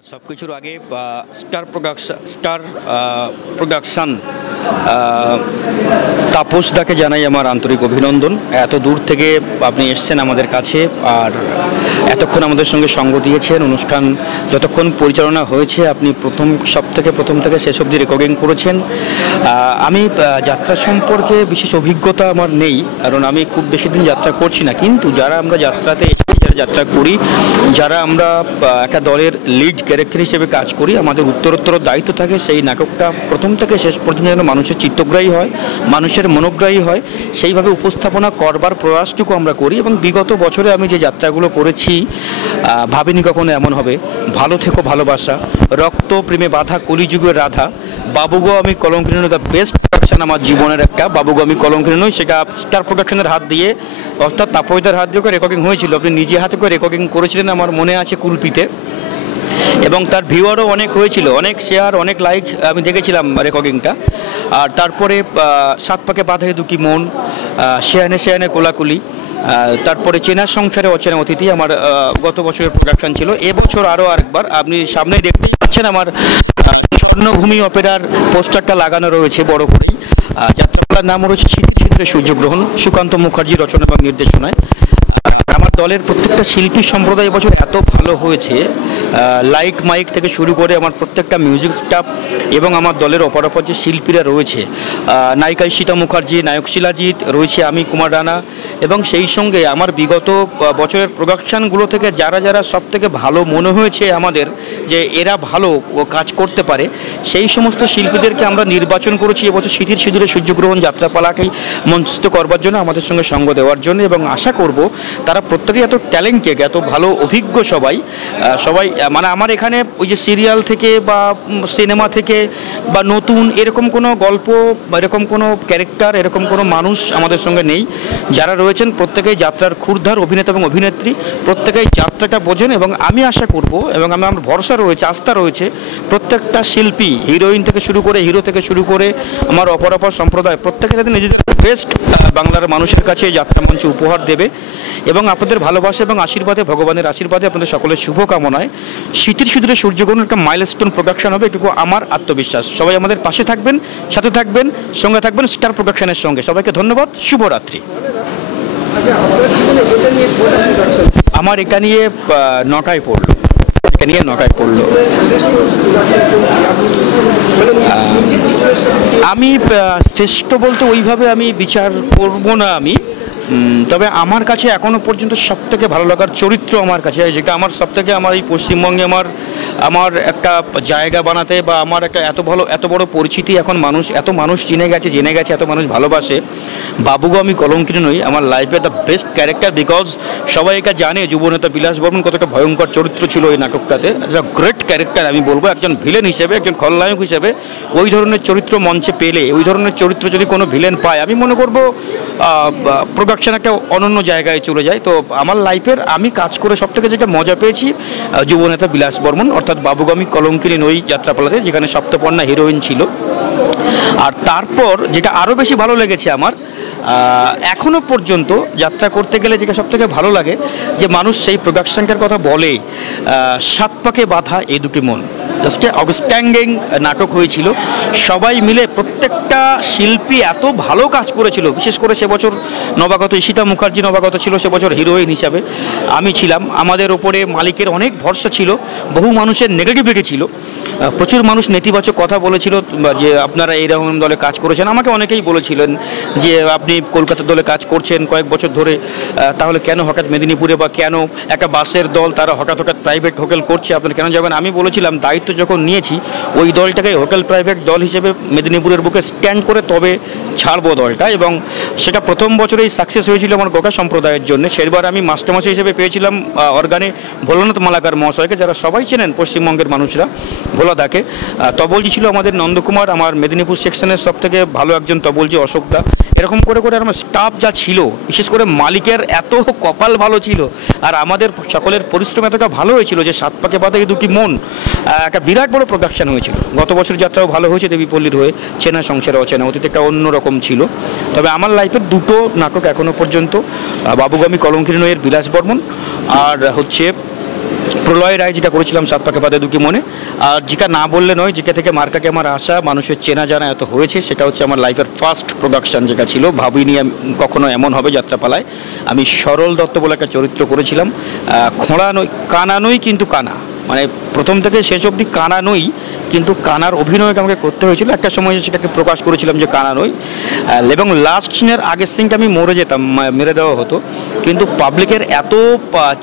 সবকিছুর আগে star production তাপসদাকে জানাই আমার আন্তরিক অভিনন্দন। এত দূর থেকে আপনি এসেছেন আমাদের কাছে, আর এতক্ষণ আমাদের সঙ্গে সঙ্গ দিয়েছেন। অনুষ্ঠান যতক্ষণ পরিচালনা হয়েছে আপনি প্রথম থেকে শেষ অবধি রেকর্ডিং করেছেন। আমি যাত্রা সম্পর্কে বিশেষ অভিজ্ঞতা আমার নেই, কারণ আমি খুব বেশি দিন যাত্রা করছি না। কিন্তু যারা আমরা যাত্রাতে যাত্রা করি, যারা আমরা একটা দলের লিড ক্যারেক্টার হিসেবে কাজ করি, আমাদের উত্তরোত্তর দায়িত্ব থাকে সেই নাটকটা প্রথম থেকে শেষ পর্যন্ত যেন মানুষের চিত্তগ্রাহী হয়, মানুষের মনোগ্রাহী হয়, সেইভাবে উপস্থাপনা করবার প্রয়াসটুকু আমরা করি। এবং বিগত বছরে আমি যে যাত্রাগুলো করেছি ভাবিনি কখনো এমন হবে। ভালো থেকো ভালোবাসা, রক্ত প্রেমে বাধা, কলিযুগের রাধা, বাবুগো আমি কলঙ্কিনী নই, দ্য বেস্ট প্রোডাকশন আমার জীবনের একটা। বাবুগো আমি কলঙ্কিনী নই, সেটা স্টার প্রোডাকশনের হাত দিয়ে, অর্থাৎ তাপসদার হাত দিয়ে রেকর্ডিং হয়েছিল। আপনি নিজে হাতে করে রেকর্ডিং করেছিলেন আমার মনে আছে কুলপিতে, এবং তার ভিউয়ারও অনেক হয়েছিল, অনেক শেয়ার, অনেক লাইক আমি দেখেছিলাম রেকর্ডিংটা। আর তারপরে সাত পাকে বাঁধা দুকি মন, শেয়ানে শেয়ানে কোলাকুলি, তারপরে চেনার সংসারে অচেনা অতিথি আমার গত বছরের প্রোডাকশন ছিল। এবছর আরও আরেকবার আপনি সামনেই দেখতেই পাচ্ছেন আমার স্বর্ণভূমি অপেরার পোস্টারটা লাগানো রয়েছে বড় করেই। যাত্রাপালার নাম রয়েছে শীতের সূর্যগ্রহণ, সুকান্ত মুখার্জি রচনা এবং নির্দেশনায়। আমার দলের প্রত্যেকটা শিল্পী সম্প্রদায় এবছর এত ভালো হয়েছে, লাইক মাইক থেকে শুরু করে আমার প্রত্যেকটা মিউজিক স্টাফ এবং আমার দলের অপর যে শিল্পীরা রয়েছে, নায়িকা ঈশিতা মুখার্জি, নায়ক শিলাজিৎ রয়েছে, আমি কুমার রানা, এবং সেই সঙ্গে আমার বিগত বছরের প্রোডাকশানগুলো থেকে যারা যারা সব থেকে ভালো মনে হয়েছে আমাদের যে এরা ভালো কাজ করতে পারে, সেই সমস্ত শিল্পীদেরকে আমরা নির্বাচন করেছি এবছর শীতের সিঁদুরে সূর্যগ্রহণ যাত্রাপালাকেই মঞ্চস্থ করবার জন্য, আমাদের সঙ্গে সঙ্গ দেওয়ার জন্য। এবং আশা করব তারা প্রত্যেকেই এত ট্যালেন্টেড, এত ভালো অভিজ্ঞ, সবাই মানে আমার এখানে ওই যে সিরিয়াল থেকে বা সিনেমা থেকে বা নতুন এরকম কোনো গল্প বা এরকম কোনো ক্যারেক্টার, এরকম কোনো মানুষ আমাদের সঙ্গে নেই। যারা রয়েছেন প্রত্যেকেই যাত্রার ক্ষুরধার অভিনেতা এবং অভিনেত্রী, প্রত্যেকেই যাত্রাটা বোঝেন। এবং আমি আশা করব এবং আমার ভরসা রয়েছে, আস্থা রয়েছে, প্রত্যেকটা শিল্পী, হিরোইন থেকে শুরু করে হিরো থেকে শুরু করে আমার অপর সম্প্রদায়, প্রত্যেকে যাতে নিজেদের বেস্ট বাংলার মানুষের কাছে যাত্রা মঞ্চে উপহার দেবে। এবং আপনাদের ভালোবাসা এবং আশীর্বাদে, ভগবানের আশীর্বাদে, আপনাদের সকলের শুভকামনায় শীতের সিঁদুরে সূর্যগ্রহণ একটা মাইলস্টোন প্রোডাকশন হবে, এটুকু আমার আত্মবিশ্বাস। সবাই আমাদের পাশে থাকবেন, সাথে থাকবেন, সঙ্গে থাকবেন স্টার প্রোডাকশনের সঙ্গে। সবাইকে ধন্যবাদ, শুভরাত্রি। আমার এটা নিয়ে নটায় পড়লো, আমি শ্রেষ্ঠ বলতে ওইভাবে আমি বিচার করব না আমি, তবে আমার কাছে এখনও পর্যন্ত সবথেকে ভালো লাগার চরিত্র আমার কাছে, যেটা আমার সবথেকে আমার এই পশ্চিমবঙ্গে আমার একটা জায়গা বানাতে বা আমার একটা এত বড় পরিচিতি, এখন এত মানুষ জেনে গেছে, এত মানুষ ভালোবাসে। বাবুগো আমি কলঙ্কিনী নই আমার লাইফে দ্য বেস্ট ক্যারেক্টার, বিকজ সবাই এটা জানে যুবনেতা বিলাস বর্মন কতটা ভয়ঙ্কর চরিত্র ছিল এই নাটকটাতে। গ্রেট ক্যারেক্টার আমি বলবো, একজন ভিলেন হিসেবে, একজন খলনায়ক হিসেবে ওই ধরনের চরিত্র মঞ্চে পেলে, ওই ধরনের চরিত্র যদি কোনো ভিলেন পায়, আমি মনে করব প্রোডাকশন একটা অনন্য জায়গায় চলে যায়। তো আমার লাইফের আমি কাজ করে সবথেকে যেটা মজা পেয়েছি যুবনেতা বিলাস বর্মন, অর্থাৎ বাবুগো আমি কলঙ্কিনী নই যাত্রাপালাতে, যেখানে সপ্তপর্ণা হিরোইন ছিল। আর তারপর যেটা আরও বেশি ভালো লেগেছে আমার এখনও পর্যন্ত যাত্রা করতে গেলে, যেটা সবথেকে ভালো লাগে যে মানুষ সেই প্রোডাকশনটার কথা বলে, সাত পাকে বাঁধা এই দুটি মন, জাস্ট আউটস্ট্যান্ডিং নাটক হয়েছিল। সবাই মিলে প্রত্যেকটা শিল্পী এত ভালো কাজ করেছিল। বিশেষ করে সে বছর নবাগত ঈশিতা মুখার্জি নবাগত ছিল, সে বছর হিরোইন হিসাবে আমি ছিলাম। আমাদের ওপরে মালিকের অনেক ভরসা ছিল, বহু মানুষের নেগেটিভিটি ছিল, প্রচুর মানুষ নেতিবাচক কথা বলেছিল যে আপনারা এইরকম দলে কাজ করেছেন। আমাকে অনেকেই বলেছিলেন যে আপনি কলকাতার দলে কাজ করছেন কয়েক বছর ধরে, তাহলে কেন হঠাৎ মেদিনীপুরে, বা কেন একটা বাসের দল তারা হঠাৎ প্রাইভেট হোটেল করছে, আপনারা কেন যাবেন? আমি বলেছিলাম দায়িত্ব যখন নিয়েছি ওই দলটাকে হোটেল প্রাইভেট দল হিসেবে মেদিনীপুরের বুকে স্ট্যান্ড করে তবে ছাড়বো দলটা। এবং সেটা প্রথম বছরেই সাকসেস হয়েছিল আমার গোটা সম্প্রদায়ের জন্য। সেবার আমি মাস্টারমশাই হিসেবে পেয়েছিলাম অর্গানে ভোলানাথ মালাকার মহাশয়কে, যারা সবাই চেনেন পশ্চিমবঙ্গের মানুষরা, ভোলাদাকে। তবলজি ছিল আমাদের নন্দকুমার, আমার মেদিনীপুর সেকশনের সবথেকে ভালো একজন তবলজি অশোকদা। এরকম করে আমার স্টাফ যা ছিল, বিশেষ করে মালিকের এত কপাল ভালো ছিল, আর আমাদের সকলের পরিশ্রম এতটা ভালো হয়েছিল যে সাত পাকে বাঁধা এই দুটি মন একটা বিরাট বড় প্রোডাকশন হয়েছিল। গত বছর যাত্রাও ভালো হয়েছে দেবীপল্লীর হয়ে, চেনা সংসারে অচেনা অতীতে একটা অন্যরকম ছিল। তবে আমার লাইফের দুটো নাটক এখনও পর্যন্ত, বাবুগো আমি কলঙ্কিনী নই এর বিলাস বর্মন, আর হচ্ছে প্রলয় রায় যেটা করেছিলাম সাত পাকে বাদে দুকি মনে, আর যেটা না বললে নয়, যেটা থেকে মার্কাকে আমার আশা মানুষের চেনা জানা এত হয়েছে, সেটা হচ্ছে আমার লাইফের ফার্স্ট প্রোডাকশান যেটা ছিল, ভাবিনি কখনো এমন হবে যাত্রাপালায়। আমি সরল দত্ত বলে একটা চরিত্র করেছিলাম। খোঁড়া নই, কানা নই, কিন্তু কানা, মানে প্রথম থেকে শেষ অবধি কানা নই, কিন্তু কানার অভিনয়কে আমাকে করতে হয়েছিল। একটা সময় সেটাকে প্রকাশ করেছিলাম যে কানা নই, এবং লাস্ট সিনের আগের সিনটা আমি মরে যেতাম, মেরে দেওয়া হতো, কিন্তু পাবলিকের এত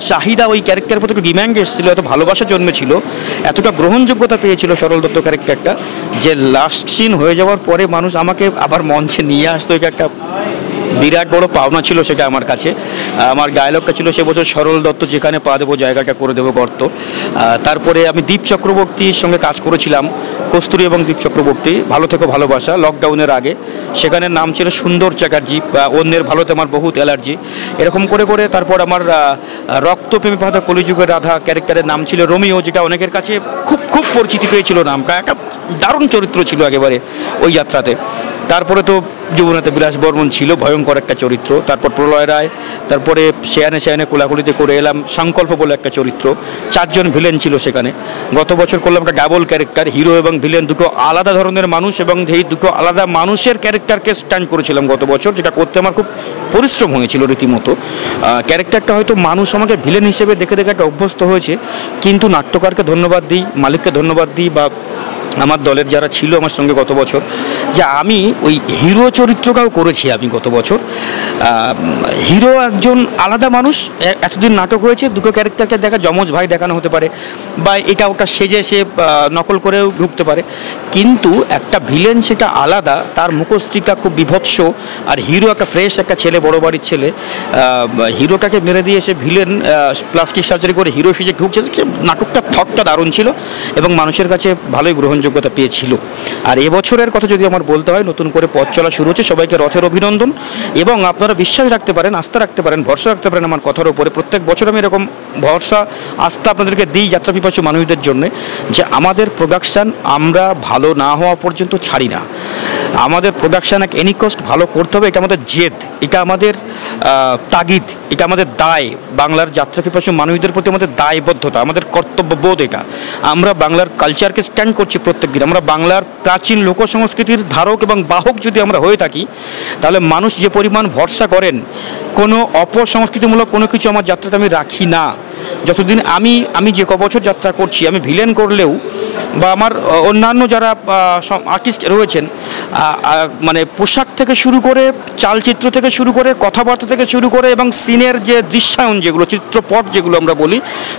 চাহিদা ওই ক্যারেক্টারের প্রতি ডিম্যান্ড এসেছিল, এত ভালোবাসা জন্মেছিল, এতটা গ্রহণযোগ্যতা পেয়েছিল সরল দত্ত ক্যারেক্টারটা, যে লাস্ট সিন হয়ে যাওয়ার পরে মানুষ আমাকে আবার মঞ্চে নিয়ে আসতো। এটা একটা বিরাট বড় পাওনা ছিল সেটা আমার কাছে। আমার ডায়লগটা ছিল সে বছর, সরল দত্ত যেখানে পা দেবো জায়গাটা করে দেবো গর্ত। তারপরে আমি দীপ চক্রবর্তীর সঙ্গে কাজ করেছিলাম, কস্তুরী এবং দীপ চক্রবর্তী, ভালো থেকো ভালোবাসা, লকডাউনের আগে। সেখানে নাম ছিল সুন্দর চ্যাটার্জি, অন্যের ভালোতে আমার বহুত অ্যালার্জি। এরকম করে করে তারপর আমার রক্তপ্রেমী পাতা কলিযুগের রাধা ক্যারেক্টারের নাম ছিল রোমিও, যেটা অনেকের কাছে খুব খুব পরিচিতি পেয়েছিল নামটা, একটা দারুণ চরিত্র ছিল একেবারে ওই যাত্রাতে। তারপরে তো যমুনাতে বিলাস বর্মন ছিল, ভয়ঙ্কর একটা চরিত্র। তারপর প্রলয় রায়, তারপরে শেয়ানে শেয়ানে কোলাকুলিতে করে এলাম সংকল্প বলে একটা চরিত্র, 4 জন ভিলেন ছিল সেখানে। গত বছর করলাম একটা ডাবল ক্যারেক্টার, হিরো এবং ভিলেন দুটো আলাদা ধরনের মানুষ, এবং এই দুটো আলাদা মানুষের ক্যারেক্টারকে স্ট্যান্ড করেছিলাম গত বছর, যেটা করতে আমার খুব পরিশ্রম হয়েছিল রীতিমতো। ক্যারেক্টারটা হয়তো মানুষ আমাকে ভিলেন হিসেবে দেখে দেখে একটা অভ্যস্ত হয়েছে, কিন্তু নাট্যকারকে ধন্যবাদ দিই, মালিককে ধন্যবাদ দিই, বা আমার দলের যারা ছিল আমার সঙ্গে গত বছর, যে আমি ওই হিরো চরিত্রটাও করেছি আমি গত বছর। হিরো একজন আলাদা মানুষ, এতদিন নাটক হয়েছে, দুটো ক্যারেক্টারকে দেখা যমজ ভাই দেখানো হতে পারে, বা এটা ওটা সেজে সে নকল করেও ঢুকতে পারে, কিন্তু একটা ভিলেন সেটা আলাদা, তার মুখশ্রীটা খুব বিভৎস। আর হিরো একটা ফ্রেশ একটা ছেলে, বড় বাড়ির ছেলে, হিরোটাকে মেরে দিয়ে সে ভিলেন প্লাস্টিক সার্জারি করে হিরো সেজে ঢুকছে। নাটকটা থটটা দারুণ ছিল এবং মানুষের কাছে ভালোই গ্রহণযোগ্যতা পেয়েছিল। আর এবছরের কথা যদি আমার বলতে হয়, নতুন করে পথ চলা শুরু হচ্ছে, সবাইকে রথের অভিনন্দন। এবং আপনারা বিশ্বাস রাখতে পারেন, আস্থা রাখতে পারেন, ভরসা রাখতে পারেন আমার কথার উপরে। প্রত্যেক বছর আমি এরকম ভরসা আস্থা আপনাদেরকে দিই যাত্রা পিপাসু মানুষদের জন্য, যে আমাদের প্রোডাকশান আমরা ভালো না হওয়া পর্যন্ত ছাড়ি না। আমাদের প্রোডাকশান এক এনি কস্ট ভালো করতে হবে, এটা আমাদের জেদ, এটা আমাদের তাগিদ, এটা আমাদের দায়। বাংলার যাত্রা পিপাসু মানুষদের প্রতি আমাদের দায়বদ্ধতা, আমাদের কর্তব্যবোধ। এটা আমরা বাংলার কালচারকে স্ট্যান্ড করছি প্রত্যেক দিন। আমরা বাংলার প্রাচীন লোক সংস্কৃতির ধারক এবং বাহক যদি আমরা হয়ে থাকি, তাহলে মানুষ যে পরিমাণ ভরসা করেন, কোনো অপসংস্কৃতিমূলক কোনো কিছু আমার যাত্রাতে আমি রাখি না। যতদিন আমি যে কবছর যাত্রা করছি, আমি ভিলেন করলেও বা আমার অন্যান্য যারা আর্টিস্ট রয়েছেন, মানে পোশাক থেকে শুরু করে, চালচিত্র থেকে শুরু করে, কথাবার্তা থেকে শুরু করে, এবং সিনের যে দৃশ্যায়ন, যেগুলো চিত্রপট যেগুলো আমরা বলি,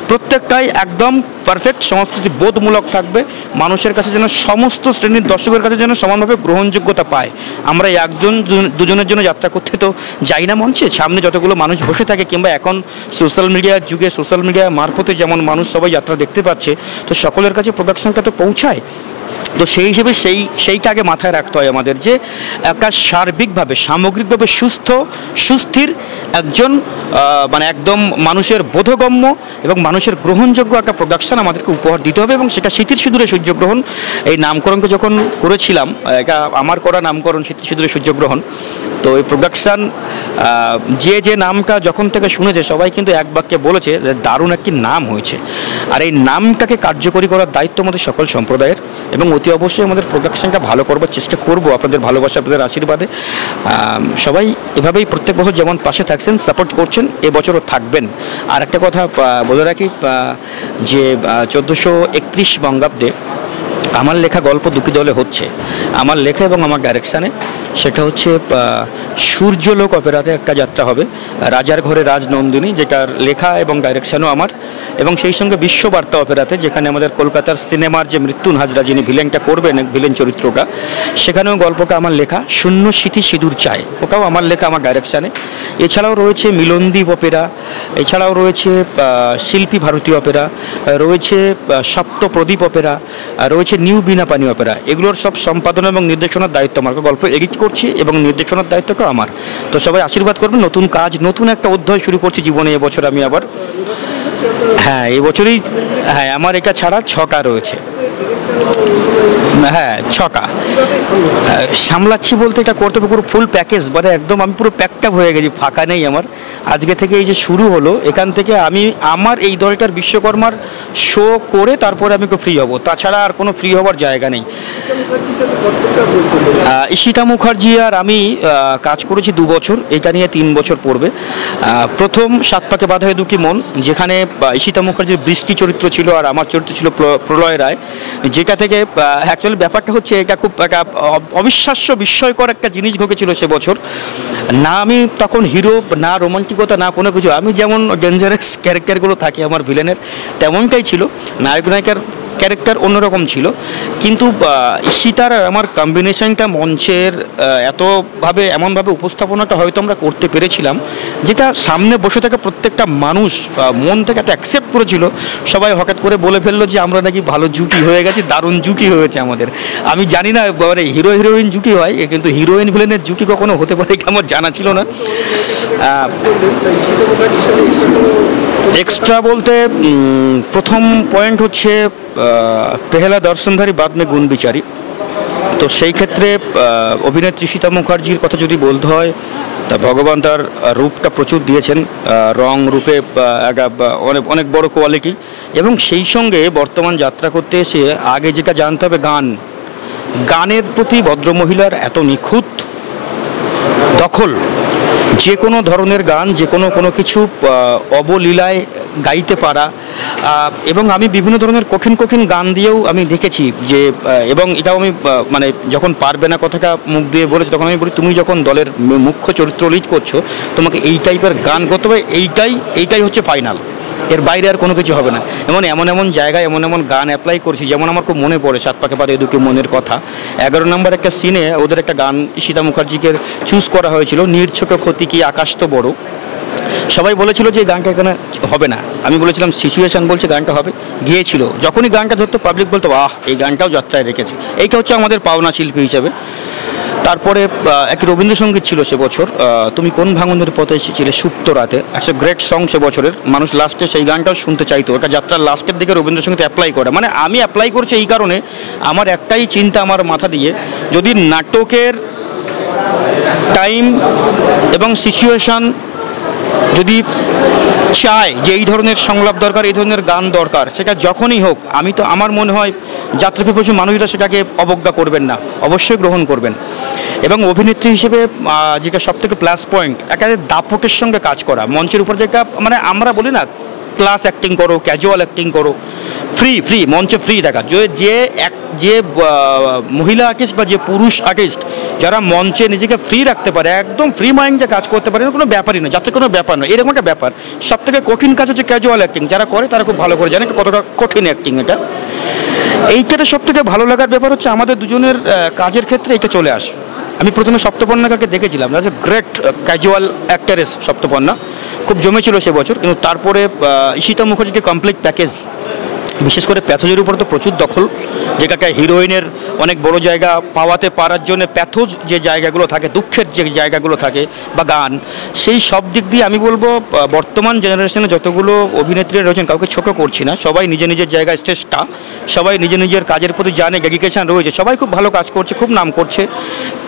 প্রত্যেকটাই একদম পারফেক্ট সংস্কৃতি বোধমূলক থাকবে। মানুষের কাছে যেন, সমস্ত শ্রেণীর দর্শকের কাছে যেন সমানভাবে গ্রহণযোগ্যতা পায়। আমরা একজন দুজনের জন্য যাত্রা করতে তো যাই না মঞ্চে, সামনে যতগুলো মানুষ বসে থাকে, কিংবা এখন সোশ্যাল মিডিয়ার যুগে সোশ্যাল মিডিয়া মারফতে যেমন মানুষ সবাই যাত্রা দেখতে পাচ্ছে, তো সকলের কাছে প্রোডাকশনটা তো পৌঁছায়। তো সেই হিসেবে সেইটা আগে মাথায় রাখতে হয় আমাদের, যে একটা সার্বিকভাবে সামগ্রিকভাবে সুস্থির একজন মানে একদম মানুষের বোধগম্য এবং মানুষের গ্রহণযোগ্য একটা প্রোডাকশান আমাদেরকে উপহার দিতে হবে। এবং সেটা স্মৃতির সিঁদুরে সূর্যগ্রহণ, এই নামকরণকে যখন করেছিলাম, এটা আমার করা নামকরণ স্মৃতির সিঁদুরে সূর্যগ্রহণ। তো এই প্রোডাকশান যে নামটা যখন থেকে শুনেছে, সবাই কিন্তু এক বাক্যে বলেছে যে দারুণ একটি নাম হয়েছে। আর এই নামটাকে কার্যকরী করার দায়িত্ব আমাদের সকল সম্প্রদায়ের, এবং অতি অবশ্যই আমাদের প্রোডাকশানটা ভালো করবার চেষ্টা করব আপনাদের ভালোবাসা, আপনাদের আশীর্বাদে। সবাই এভাবেই প্রত্যেক বছর যেমন পাশে থাকছেন, সাপোর্ট করছেন, এবছরও থাকবেন। আর একটা কথা বলে রাখি, যে 1431 বঙ্গাব্দে আমার লেখা গল্প দুটি দলে হচ্ছে, আমার লেখা এবং আমার ডাইরেকশানে। সেটা হচ্ছে সূর্যলোক অপেরাতে একটা যাত্রা হবে, রাজার ঘরে রাজনন্দিনী, যেটার লেখা এবং ডাইরেকশানও আমার। এবং সেই সঙ্গে বিশ্ববার্তা অপেরাতে, যেখানে আমাদের কলকাতার সিনেমার যে মৃত্যুন হাজরা যিনি ভিলেনটা করবেন, ভিলেন চরিত্রটা, সেখানেও গল্পটা আমার লেখা। শূন্য স্মৃতি সিঁদুর চায়, ওটাও আমার লেখা, আমার ডাইরেকশানে। এছাড়াও রয়েছে মিলনদ্বীপ অপেরা, এছাড়াও রয়েছে শিল্পী ভারতী অপেরা, রয়েছে সপ্তপ্রদীপ অপেরা, রয়েছে নিউ বিনাপানি অপেরা। এগুলোর সব সম্পাদনা এবং নির্দেশনার দায়িত্ব আমার। গল্প এডিট করছি এবং নির্দেশনার দায়িত্বটাও আমার। তো সবাই আশীর্বাদ করবেন। নতুন কাজ, নতুন একটা অধ্যায় শুরু করছি জীবনে এবছর আমি আবার। হ্যাঁ, এবছরই, হ্যাঁ, আমার এটা ছাড়া 6টা রয়েছে। হ্যাঁ, ছকা সামলাচ্ছি বলতে এটা করতে হবে পুরো ফুল প্যাকেজ, মানে একদম আমি পুরো প্যাকড আপ হয়ে গেছি, ফাঁকা নেই আমার। আজকে থেকে এই যে শুরু হলো, এখান থেকে আমি আমার এই দলটার বিশ্বকর্মার শো করে তারপরে আমি ফ্রি হব, তাছাড়া আর কোনো ফ্রি হওয়ার জায়গা নেই। ঈশিতা মুখার্জি আর আমি কাজ করেছি 2 বছর, এটা নিয়ে 3 বছর পড়বে। প্রথম 7 পাকে বাঁধা দুঃখী মন, যেখানে ঈশিতা মুখার্জির বৃষ্টি চরিত্র ছিল আর আমার চরিত্র ছিল প্রলয় রায়, যেটা থেকে অ্যাকচুয়ালি ব্যাপারটা হচ্ছে এটা খুব একটা অবিশ্বাস্য বিস্ময়কর একটা জিনিস ঘটেছিল সে বছর। না আমি তখন হিরো, না রোমান্টিকতা, না কোনো কিছু, আমি যেমন ডেঞ্জারাস ক্যারেক্টারগুলো থাকে আমার ভিলেনের তেমনটাই ছিল, নায়ক নায়িকার ক্যারেক্টার অন্যরকম ছিল। কিন্তু ঈশিতার আমার কম্বিনেশনটা মঞ্চের এতভাবে এমনভাবে উপস্থাপনাটা হয়তো আমরা করতে পেরেছিলাম, যেটা সামনে বসে থাকা প্রত্যেকটা মানুষ মন থেকে একটা অ্যাকসেপ্ট করেছিল। সবাই হঠাৎ করে বলে ফেললো যে আমরা নাকি ভালো জুটি হয়ে গেছি, দারুণ জুটি হয়েছে আমাদের। আমি জানি না মানে হিরো হিরোইন জুটি হয়, কিন্তু হিরোইন ভিলেনের জুটি কখনো হতে পারে এটা আমার জানা ছিল না। এক্সট্রা বলতে প্রথম পয়েন্ট হচ্ছে পেহেলা দর্শনধারী বাদ মে গুণ বিচারি। তো সেই ক্ষেত্রে অভিনেত্রী ঈশিতা মুখার্জির কথা যদি বলতে হয়, তা ভগবান তার রূপটা প্রচুর দিয়েছেন, রং রূপে অনেক অনেক বড় কোয়ালিটি, এবং সেই সঙ্গে বর্তমান যাত্রা করতে এসে আগে যেটা জানতে হবে গানের প্রতি ভদ্রমহিলার এত নিখুঁত দখল, যে কোনো ধরনের গান, যে কোনো কিছু অবলীলায় গাইতে পারা। এবং আমি বিভিন্ন ধরনের কঠিন গান দিয়েও আমি দেখেছি যে, এবং এটাও আমি মানে যখন পারবে না কথাটা মুখ দিয়ে বলেছি, তখন আমি বলি তুমি যখন দলের মুখ্য চরিত্র লিড করছো তোমাকে এই টাইপের গান করতে হবে, এইটাই হচ্ছে ফাইনাল, এর বাইরে আর কোনো কিছু হবে না। এমন জায়গায় এমন গান অ্যাপ্লাই করেছি, যেমন আমার খুব মনে পড়ে 7 পাকে বাঁধা দুঃখী মনের কথা, 11 নম্বর একটা সিনে ওদের একটা গান ঈশিতা মুখার্জিকে চুজ করা হয়েছিল, নির্ছোট ক্ষতি কি আকাশ তো বড়। সবাই বলেছিল যে গানটা এখানে হবে না, আমি বলেছিলাম সিচুয়েশন বলছে গানটা হবে, গিয়েছিল। যখনই গানটা ধরতো পাবলিক বলতো আহ এই গানটাও যাত্রায় রেখেছে, এইটা হচ্ছে আমাদের পাওনা শিল্পী হিসাবে। তারপরে একটি রবীন্দ্রসঙ্গীত ছিল সে বছর, তুমি কোন ভাঙনের পথে এসেছিলে সুপ্ত রাতে, একটা গ্রেট সং সে বছরের, মানুষ লাস্টে সেই গানটাও শুনতে চাইতো, ওটা যাত্রার লাস্টের দিকে রবীন্দ্রসঙ্গীত অ্যাপ্লাই করা। মানে আমি অ্যাপ্লাই করছি এই কারণে, আমার একটাই চিন্তা আমার মাথা দিয়ে, যদি নাটকের টাইম এবং সিচুয়েশান যদি চায় যে এই ধরনের সংলাপ দরকার, এই ধরনের গান দরকার, সেটা যখনই হোক, আমি তো আমার মনে হয় যাত্রাপিপাসু মানুষরা সেটাকে অবজ্ঞা করবেন না, অবশ্যই গ্রহণ করবেন। এবং অভিনেত্রী হিসেবে যেটা সবথেকে প্লাস পয়েন্ট, একেবারে দাপটের সঙ্গে কাজ করা মঞ্চের উপর, যেটা মানে আমরা বলি না ক্লাস অ্যাক্টিং করো, ক্যাজুয়াল অ্যাক্টিং করো, ফ্রি মঞ্চে ফ্রি দেখা, যে মহিলা আর্টিস্ট বা যে পুরুষ আর্টিস্ট যারা মঞ্চে নিজেকে ফ্রি রাখতে পারে, একদম ফ্রি মাইন্ডে কাজ করতে পারে, কোনো ব্যাপারই না, যাতে কোনো ব্যাপার নয়, এরকম একটা ব্যাপার। সবথেকে কঠিন কাজ হচ্ছে ক্যাজুয়াল অ্যাক্টিং, যারা করে তারা খুব ভালো করে জানে কতটা কঠিন অ্যাক্টিং এটা। এইটাতে সবথেকে ভালো লাগার ব্যাপার হচ্ছে আমাদের দুজনের কাজের ক্ষেত্রে এটা চলে আসে। আমি প্রথমে সপ্তপর্ণাকে দেখেছিলাম, গ্রেট ক্যাজুয়াল অ্যাক্টারেস সপ্তপর্ণা, খুব জমেছিল সে বছর। কিন্তু তারপরে ঈশিতা মুখার্জিকে কমপ্লিট প্যাকেজ, বিশেষ করে প্যাথোজের উপর তো প্রচুর দখল, যেটাকে হিরোইনের অনেক বড় জায়গা পাওয়াতে পারার জন্য প্যাথোজ যে জায়গাগুলো থাকে, দুঃখের যে জায়গাগুলো থাকে বা গান, সেই সব দিক দিয়ে আমি বলবো বর্তমান জেনারেশনে যতগুলো অভিনেত্রী রয়েছেন, কাউকে ছোট করছি না, সবাই নিজের জায়গায় শ্রেষ্ঠ, সবাই নিজের কাজের প্রতি জানে, ডেডিকেশান রয়েছে, সবাই খুব ভালো কাজ করছে, খুব নাম করছে।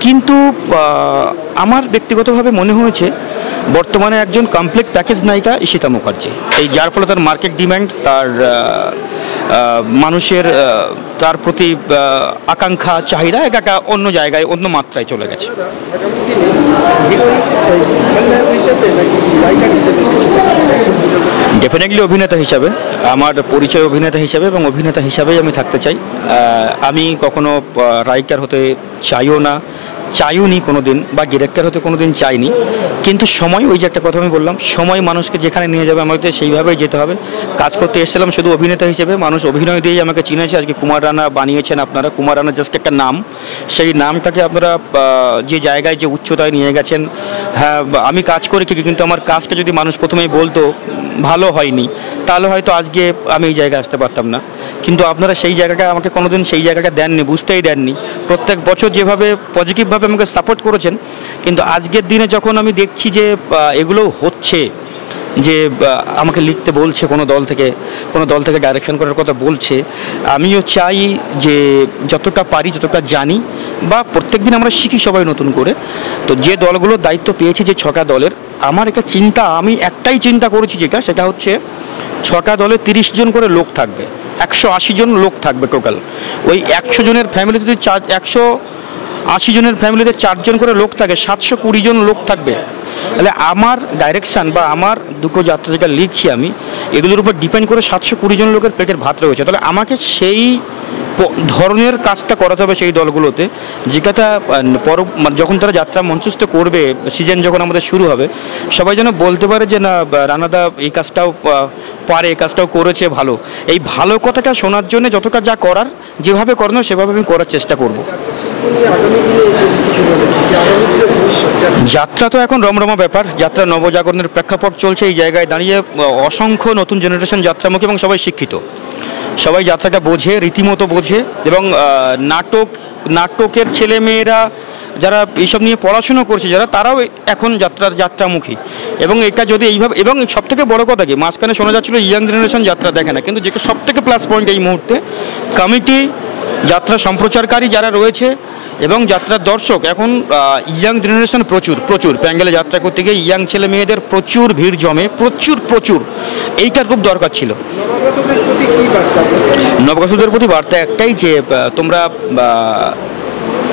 কিন্তু আমার ব্যক্তিগতভাবে মনে হয়েছে বর্তমানে একজন কমপ্লিট প্যাকেজ নায়িকা ঈশিতা মুখার্জি, এই যার ফলে তার মার্কেট ডিম্যান্ড, তার মানুষের তার প্রতি আকাঙ্ক্ষা চাহিদা একটা অন্য জায়গায়, অন্য মাত্রায় চলে গেছে। ডেফিনেটলি অভিনেতা হিসাবে, আমার পরিচয় অভিনেতা হিসাবে, এবং অভিনেতা হিসাবেই আমি থাকতে চাই। আমি কখনো রাইটার হতে চাইও না, চাইওনি কোনো দিন, বা ডিরেক্টর হতে কোনো দিন চাইনি। কিন্তু সময়, ওই যে একটা কথা আমি বললাম, সময় মানুষকে যেখানে নিয়ে যাবে আমাকে সেইভাবেই যেতে হবে। কাজ করতে এসেছিলাম শুধু অভিনেতা হিসেবে, মানুষ অভিনয় দিয়েই আমাকে চিনেছে। আজকে কুমার রানা বানিয়েছেন আপনারা, কুমার রানা জাস্ট একটা নাম, সেই নামটাকে আপনারা যে জায়গায়, যে উচ্চতায় নিয়ে গেছেন। হ্যাঁ, আমি কাজ করে কি, কিন্তু আমার কাজটা যদি মানুষ প্রথমেই বলতো ভালো হয়নি, তাহলে হয়তো আজকে আমি এই জায়গায় আসতে পারতাম না। কিন্তু আপনারা সেই জায়গাটা আমাকে কোনোদিন সেই জায়গাটা দেননি, বুঝতেই দেননি। প্রত্যেক বছর যেভাবে পজিটিভভাবে আমাকে সাপোর্ট করেছেন, কিন্তু আজকের দিনে যখন আমি দেখছি যে এগুলো হচ্ছে, যে আমাকে লিখতে বলছে কোনো দল থেকে ডাইরেকশন করার কথা বলছে, আমিও চাই যে যতটা পারি যতটা জানি বা প্রত্যেকদিন আমরা শিখি সবাই নতুন করে। তো যে দলগুলোর দায়িত্ব পেয়েছি, যে 6টা দলের, আমার একটা চিন্তা, আমি একটাই চিন্তা করেছি সেটা হচ্ছে 6টা দলে 30 জন করে লোক থাকবে, 180 জন লোক থাকবে টোটাল। ওই 100 জনের ফ্যামিলি যদি 180 জনের ফ্যামিলিতে 4 জন করে লোক থাকে, 720 জন লোক থাকবে। তাহলে আমার ডাইরেকশান বা আমার দুটো যাত্রা যেটা লিখছি আমি, এগুলোর উপর ডিপেন্ড করে 720 জন লোকের পেটের ভাত রয়েছে। তাহলে আমাকে সেই ধরনের কাজটা করাতে হবে সেই দলগুলোতে, যেটা যখন তারা যাত্রা মঞ্চস্থ করবে, সিজন যখন আমাদের শুরু হবে, সবাই যেন বলতে পারে যে না, রানাদা এই কাজটাও পারে, এই কাজটাও করেছে ভালো। এই ভালো কথাটা শোনার জন্য যতটা যা করার, যেভাবে করানো সেভাবে আমি করার চেষ্টা করব। যাত্রা তো এখন রমরমা ব্যাপার, যাত্রা নবজাগরণের প্রেক্ষাপট চলছে। এই জায়গায় দাঁড়িয়ে অসংখ্য নতুন জেনারেশন যাত্রামুখী এবং সবাই শিক্ষিত, সবাই যাত্রাটা বোঝে, রীতিমতো বোঝে। এবং নাটকের ছেলেমেয়েরা যারা এইসব নিয়ে পড়াশুনো করছে, তারাও এখন যাত্রামুখী। এবং এটা যদি এইভাবে, এবং সবথেকে বড় কথা কি, মাঝখানে শোনা যাচ্ছিল ইয়াং জেনারেশন যাত্রা দেখে না, কিন্তু যেটা সবথেকে প্লাস পয়েন্ট এই মুহূর্তে, কমিটি, যাত্রা সম্প্রচারকারী যারা রয়েছে এবং যাত্রার দর্শক, এখন ইয়াং জেনারেশন প্রচুর প্যান্ডেলে যাত্রা করতে গিয়ে ইয়াং ছেলে মেয়েদের প্রচুর ভিড় জমে, প্রচুর। এইটার খুব দরকার ছিল। নবগাছুদের প্রতি বার্তা একটাই, যে তোমরা,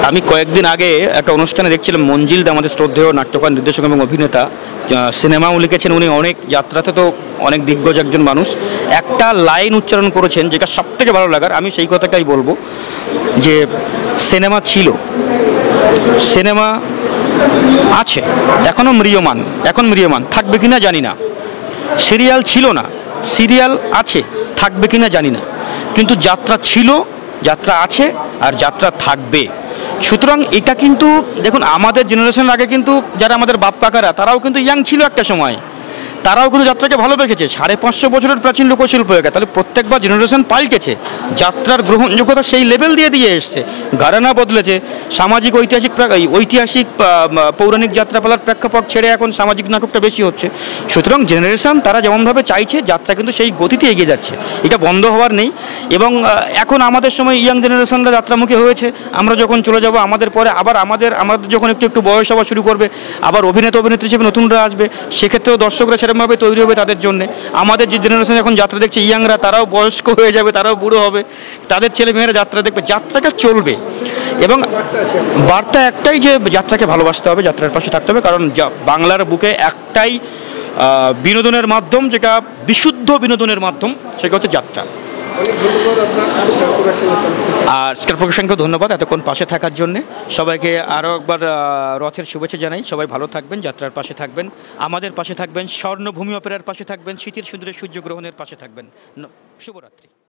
আমি কয়েকদিন আগে একটা অনুষ্ঠানে দেখছিলাম, মঞ্জিল দা, আমাদের শ্রদ্ধেয় নাট্যকার, নির্দেশক এবং অভিনেতা, সিনেমাও লিখেছেন উনি, অনেক যাত্রাতে তো অনেক দিগ্গজ একজন মানুষ, একটা লাইন উচ্চারণ করেছেন যেটা সবথেকে ভালো লাগার। আমি সেই কথাটাই বলবো, যে সিনেমা ছিল, সিনেমা আছে, এখনও ম্রিয়মান, থাকবে কিনা জানি না। সিরিয়াল ছিল না, সিরিয়াল আছে, থাকবে কিনা জানি না, কিন্তু যাত্রা ছিল, যাত্রা আছে, আর যাত্রা থাকবে। সুতরাং এটা কিন্তু দেখুন, আমাদের জেনারেশনের আগে কিন্তু যারা আমাদের বাপ কাকারা, তারাও কিন্তু ইয়াং ছিল একটা সময়, তারাও কিন্তু যাত্রাকে ভালোবেসেছে। 550 বছরের প্রাচীন লোকশিল্প একা, তাহলে প্রত্যেকবার জেনারেশন পাল্টেছে, যাত্রার গ্রহণযোগ্যতা সেই লেভেল দিয়ে এসছে, ঘরানা বদলেছে, সামাজিক ঐতিহাসিক পৌরাণিক যাত্রাপালার প্রেক্ষাপট ছেড়ে এখন সামাজিক নাটকটা বেশি হচ্ছে। সুতরাং জেনারেশন তারা যেমনভাবে চাইছে, যাত্রা কিন্তু সেই গতিতে এগিয়ে যাচ্ছে, এটা বন্ধ হওয়ার নেই। এবং এখন আমাদের সময় ইয়াং জেনারেশনরা যাত্রামুখী হয়েছে, আমরা যখন চলে যাব, আমাদের পরে আবার আমাদের যখন একটু বয়স হওয়া শুরু করবে, আবার অভিনেত্রী হিসেবে নতুনরা আসবে, সেক্ষেত্রেও দর্শকরা সেরকমভাবে তৈরি হবে তাদের জন্যে। আমাদের যে জেনারেশন এখন যাত্রা দেখছে, ইয়াংরা, তারাও বয়স্ক হয়ে যাবে, তারাও বুড়ো হবে, তাদের ছেলে মেয়েরা যাত্রা দেখবে, যাত্রাটা চলবে। এবং বার্তা একটাই, যে যাত্রাকে ভালোবাসতে হবে, যাত্রার পাশে থাকতে হবে, কারণ বাংলার বুকে একটাই বিনোদনের মাধ্যম, যেটা বিশুদ্ধ বিনোদনের মাধ্যম, সেটা হচ্ছে যাত্রা। আর স্টার প্রকাশনকে ধন্যবাদ এতক্ষণ পাশে থাকার জন্যে। সবাইকে আরও একবার রথের শুভেচ্ছা জানাই। সবাই ভালো থাকবেন, যাত্রার পাশে থাকবেন, আমাদের পাশে থাকবেন, স্বর্ণভূমি অপেরার পাশে থাকবেন, শীতের সুন্দরের সূর্যগ্রহণের পাশে থাকবেন। শুভরাত্রি।